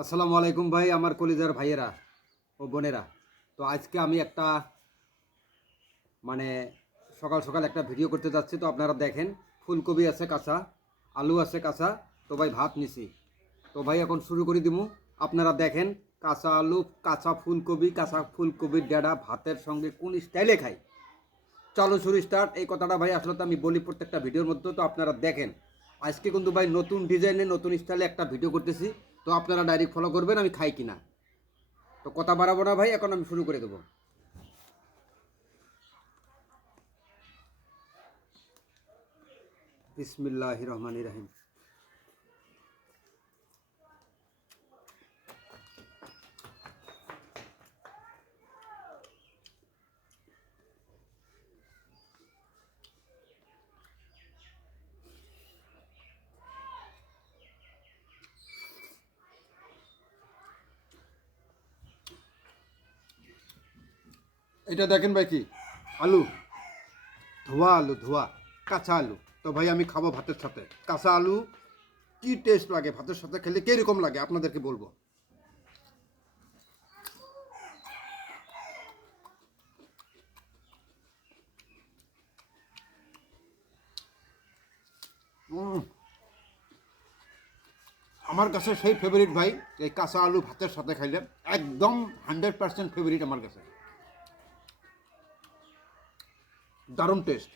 আসসালামু আলাইকুম ভাই, আমার কলিজার ভাইয়েরা ও বোনেরা। তো আজকে আমি একটা মানে সকাল সকাল একটা ভিডিও করতে যাচ্ছি। তো আপনারা দেখেন, ফুলকপি আছে কাঁচা, আলু আছে কাঁচা। তো ভাই ভাত নিছি, তো ভাই এখন শুরু করে দিমু। আপনারা দেখেন, কাঁচা আলু, কাঁচা ফুলকপির ডেড়া ভাতের সঙ্গে কোন স্টাইলে খাই। চলো শুরু স্টার্ট। এই কথাটা ভাই আসলে তো আমি বলি প্রত্যেকটা ভিডিওর মধ্যে। তো আপনারা দেখেন, আজকে কিন্তু ভাই নতুন ডিজাইনে নতুন স্টাইলে একটা ভিডিও করতেছি। তো আপনারা ডাইরেক্ট ফলো করবেন আমি খাই কিনা। তো কথা বাড়াবো না ভাই, এখন আমি শুরু করে দেবো। বিসমিল্লাহির রহমানির রহিম। এটা দেখেন ভাই, কি আলু, ধোয়া কাঁচা আলু। তো ভাই আমি খাবো ভাতের সাথে কাঁচা আলু। কি টেস্ট লাগে ভাতের সাথে খেলে, কিরকম লাগে আপনাদেরকে বলবো। উম, আমার কাছে সেই ফেভারিট ভাই, এই কাঁচা আলু ভাতের সাথে খাইলে একদম 100% ফেভারিট আমার কাছে। দারুণ টেস্ট।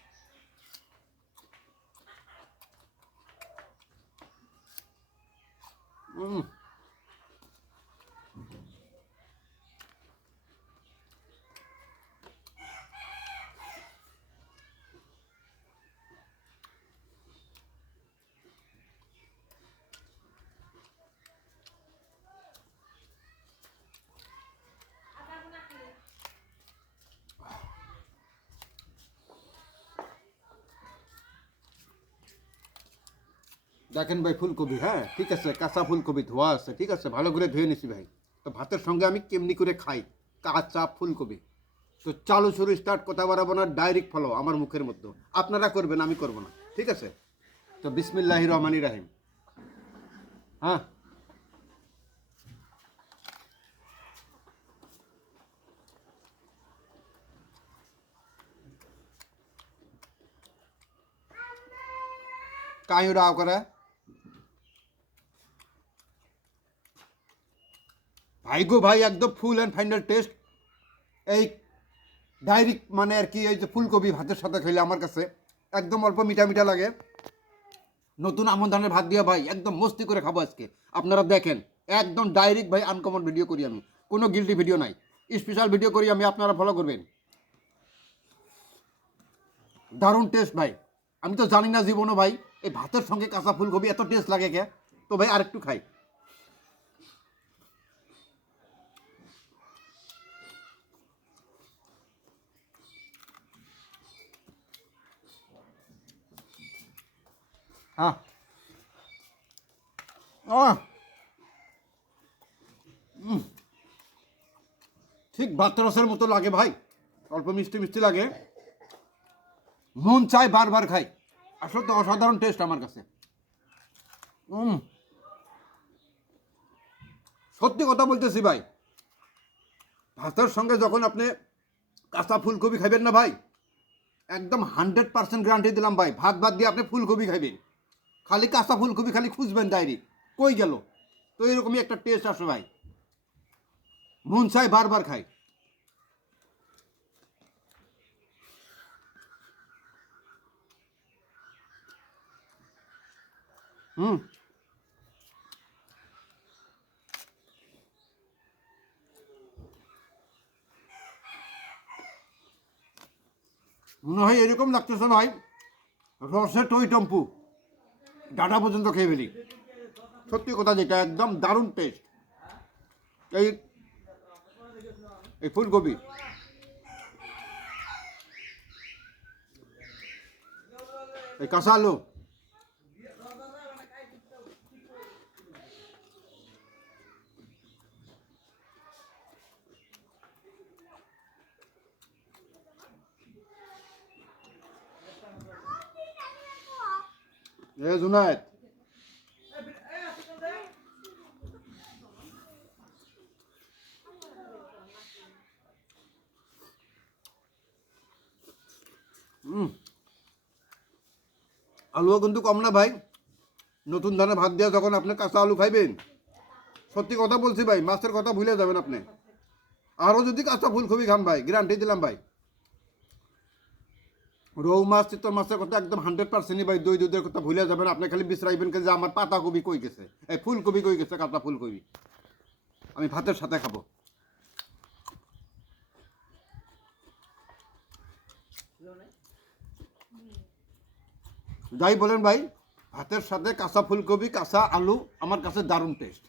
দেখেন ভাই ফুলকপি, হ্যাঁ ঠিক আছে, কাঁচা ফুলকপি ধোয়া আছে, ঠিক আছে, ভালো করে ধুয়ে নিছি ভাই। তো ভাতের সঙ্গে আমি কেমনি করে খাই কাঁচা ফুলকপি। তো চালু শুরু স্টার্ট, কথা বাড়াবো না, ডাইরেক্ট ফলো আমার মুখের মধ্যে। আপনারা করবেন, আমি করবো না, ঠিক আছে। তো বিসমিল্লাহির রহমানির রাহিম। হ্যাঁ, কায়ু রাও করে ভাই গো ভাই, একদম ফুল অ্যান্ড ফাইনাল টেস্ট। এই ডাইরেক্ট মানে আর কি, এই যে ফুলকপি ভাতের সাথে খেলে আমার কাছে একদম অল্প মিঠা মিঠা লাগে। নতুন আমন ধানের ভাত দিয়ে ভাই একদম মস্তি করে খাবো আজকে। আপনারা দেখেন, একদম ডাইরেক্ট ভাই আনকমন ভিডিও করি আমি, কোনো গিল্টি ভিডিও নাই, স্পেশাল ভিডিও করি আমি, আপনারা ফলো করবেন। দারুণ টেস্ট ভাই। আমি তো জানি না জীবনও ভাই এই ভাতের সঙ্গে কাঁচা ফুলকপি এত টেস্ট লাগে কে। তো ভাই আরেকটু খাই। হ্যাঁ, ঠিক ভাত রসের মতো লাগে ভাই, অল্প মিষ্টি মিষ্টি লাগে, মন চায় বারবার খাই। আসলে তো অসাধারণ টেস্ট আমার কাছে। সত্যি কথা বলতেছি ভাই, ভাতের সঙ্গে যখন আপনি কাঁচা ফুলকপি খাবেন না ভাই, একদম 100% গ্যারান্টি দিলাম ভাই, ভাত ভাত দিয়ে আপনি ফুলকপি খাবেন, খালি কাঁচা ফুলকপি খালি খুঁজবেন ডায়েরি কই গেল। তো এরকমই একটা টেস্ট আসে ভাই, মন চায় বারবার খাই। হুম, মনে হয় এরকম লাগতেছে ভাই, রসে টই টম্পু ডাটা পর্যন্ত খেয়ে ফেলি। সত্যি কথা যেটা, একদম দারুণ টেস্ট। এই এই ফুলকপি, এই কাঁচা আলু, এ জুনায়েদ, আলুও কিন্তু কম না ভাই। নতুন ধানে ভাত দিয়ে যখন আপনি কাঁচা আলু খাইবেন, সত্যি কথা বলছি ভাই, মাছের কথা ভুলে যাবেন আপনি। আরও যদি কাঁচা ফুলকপি খান ভাই, গ্যারান্টি দিলাম ভাই, রৌ মাছ চিতল মাছের কথা একদম 100%ই ভাই, দই দুধের কথা ভুলে যাবেন। আপনি খালি বিশ্রাইবেন যে আমার পাতাকপি কই গেছে, এই ফুলকপি কই গেছে, কাঁচা ফুলকপি আমি ভাতের সাথে খাবো। যাই বলেন ভাই, ভাতের সাথে কাঁচা ফুলকপি কাঁচা আলু আমার কাছে দারুণ টেস্ট।